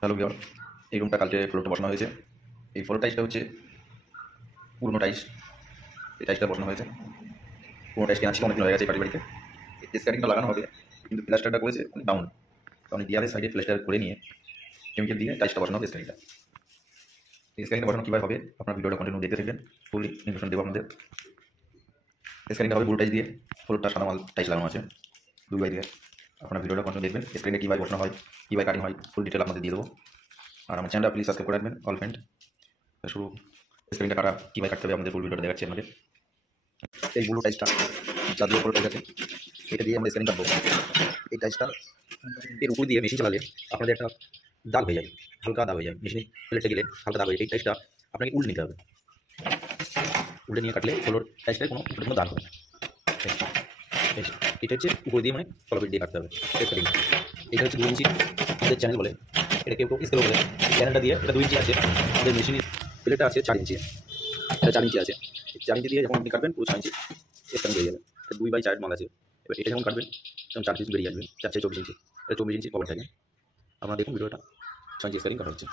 Hello viewer, এই রুমটা কালকে ফ্লোরটা বসানো হয়েছে। এই ফ্লোর টাইলসটা হচ্ছে পুরনো টাইলস। এই টাইলসটা বসানো হয়েছে। পুরনো টাইলস কেনা ছিল, অনেকদিন হয়ে গেছে এই পার্টি বাড়িতে। স্ক্যানিংটা লাগানো হবে, কিন্তু প্লাস্টারটা করেছে ডাউন, কারণ দেওয়ালের সাইডে প্লাস্টার করে নিয়ে কেমিক্যাল দিয়ে টাইলসটা বসানো হবে। স্ক্যানিংটা বসানো কীভাবে হবে আপনার ভিডিওটা কন্টিনিউ দেখতে থাকবেন, ফুল ইনফরমেশন দেবো আপনাদের। স্ক্যানিংটা হবে ব্লু টাইলস দিয়ে, ফ্লোরটা সাদা মাল টাইলস লাগানো আছে 2 বাই দিয়ে। আপনার ভিডিওটা কন্টিনিউ দেখবেন, স্ক্যানিংটা কীভাবে বসানো হয়, কীভাবে কাটিং হয়, ফুল ডিটেল আপনাদের দিয়ে দেবো। আর আমার চ্যানেলটা প্লিজ সাবস্ক্রাইব করে রাখবেন অল ফ্রেন্ড। শুরু স্ক্রিনটা কাটা কীভাবে কাটতে হবে আমাদের ফুল ভিডিওটা দেখাচ্ছি আমাদের। এই ব্লু টাইলসটা যা দিয়ে ফলো টাইলস আছে, এটা দিয়ে আমরা স্ক্রিন কাটবো। এই টাইলসটা এর উপর দিয়ে মেশিন চালালে আপনাদের একটা দাগ হয়ে যায়, হালকা দাগ হয়ে যায়। মেশিনে প্লেটে গেলে হালকা দাগ হয়ে যায়। এই টাইলসটা আপনাকে উল্টে নিতে হবে, উল্টে নিয়ে কাটলে ফ্লোর টাইলসটায় কোনো দাগ হবে না। এটা হচ্ছে উপর দিয়ে মানে কলপিট দিয়ে কাটতে হবে। এটা হচ্ছে 2 ইঞ্চি আমাদের চ্যানেল বলে, এটা কেউ স্কেল বলে। চ্যানেলটা দিয়ে এটা 2 ইঞ্চি আছে, আমাদের মেশিনের প্লেটটা আছে 4 ইঞ্চি। এটা 4 ইঞ্চি আছে। 4 ইঞ্চি দিয়ে যখন আপনি কাটবেন পুরো 6 ইঞ্চি স্ক্যান বেরিয়ে যাবে। 2/4 মাল আছে। এবার এটা যখন কাটবেন তখন 4 পিস বেরিয়ে যাবে। 4 থেকে 24 ইঞ্চি, এটা 24 ইঞ্চি কভার থাকে। আপনারা দেখুন ভিডিওটা 6 ইঞ্চি স্ক্যানিং কাটা হচ্ছে।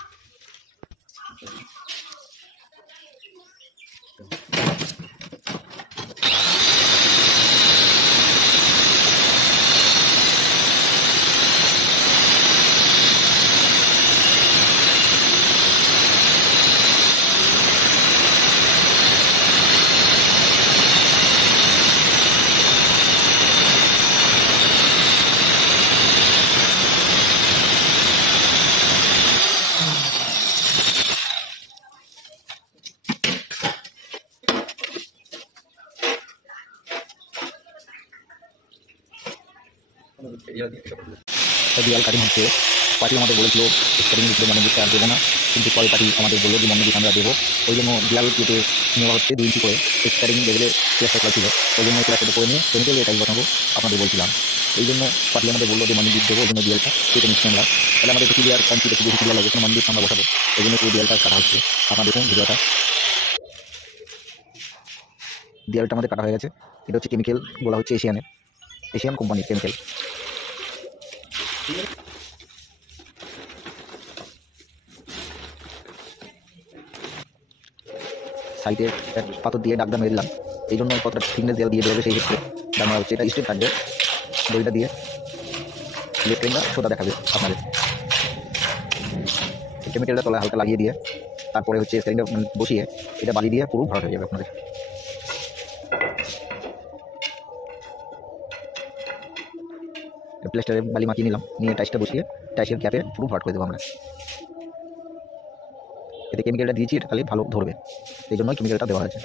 দেওয়াল কাটিং হচ্ছে। পার্টি আমাদের বলেছিল স্কারিং দিতে মনোযোগটা আর দেবো না, কিন্তু পরে পার্টি আমাদের বললো যে মনোযোগ আমরা দেবো। ওই জন্য দেওয়াল কেটে নেওয়া হচ্ছে 2 ইঞ্চি করে। স্কারিং লেভেলে প্লাস্টার করা ছিল, ওই জন্য প্লাস্টারটা করে নিয়ে কেমিক্যাল দিয়ে টাইল বসাবো আপনাদের বলছিলাম। এই জন্য পার্টি আমাদের বললো যে মনোযোগ দেবো, ওই জন্য দেওয়ালটা কেটে নিচ্ছি আমরা। তাহলে আমাদের একটু ক্লিয়ার কারণ একটু বেশি ক্লিয়ার লাগবে, কোনো মনোযোগ আমরা বসাবো, ওই জন্য পুরো দেওয়ালটা কাটা হচ্ছে। আপনারা দেখুন ভিডিওটা। দেওয়ালটা আমাদের কাটা হয়ে গেছে। এটা হচ্ছে কেমিক্যাল, বলা হচ্ছে এশিয়ান কোম্পানির কেমিক্যাল। সাইডে পাথর দিয়ে দাগ মেরে দিলাম, এই জন্য কতটা থিকনেস দেওয়া দিয়ে দেবে, সেই ক্ষেত্রে দাগ মারা হচ্ছে। এটা স্টেপ থাকবে, দড়িটা দিয়ে লেফটেনটা সোজা দেখাবে আপনাদের। কেমিক্যালটা তলায় হালকা লাগিয়ে দিয়ে তারপরে হচ্ছে স্ক্যানিংটা বসিয়ে এটা বালি দিয়ে পুরো ভরাট হয়ে যাবে আপনাদের। প্লাস্টারে বালি মাখিয়ে নিলাম, নিয়ে টাইসটা বসিয়ে টাইসের ক্যাপে পুরো ভরাট করে দেবো আমরা। এতে কেমিক্যালটা দিয়েছি, এটা খালি ভালো ধরবে, এই জন্যই কেমিক্যালটা দেওয়া হয়েছে।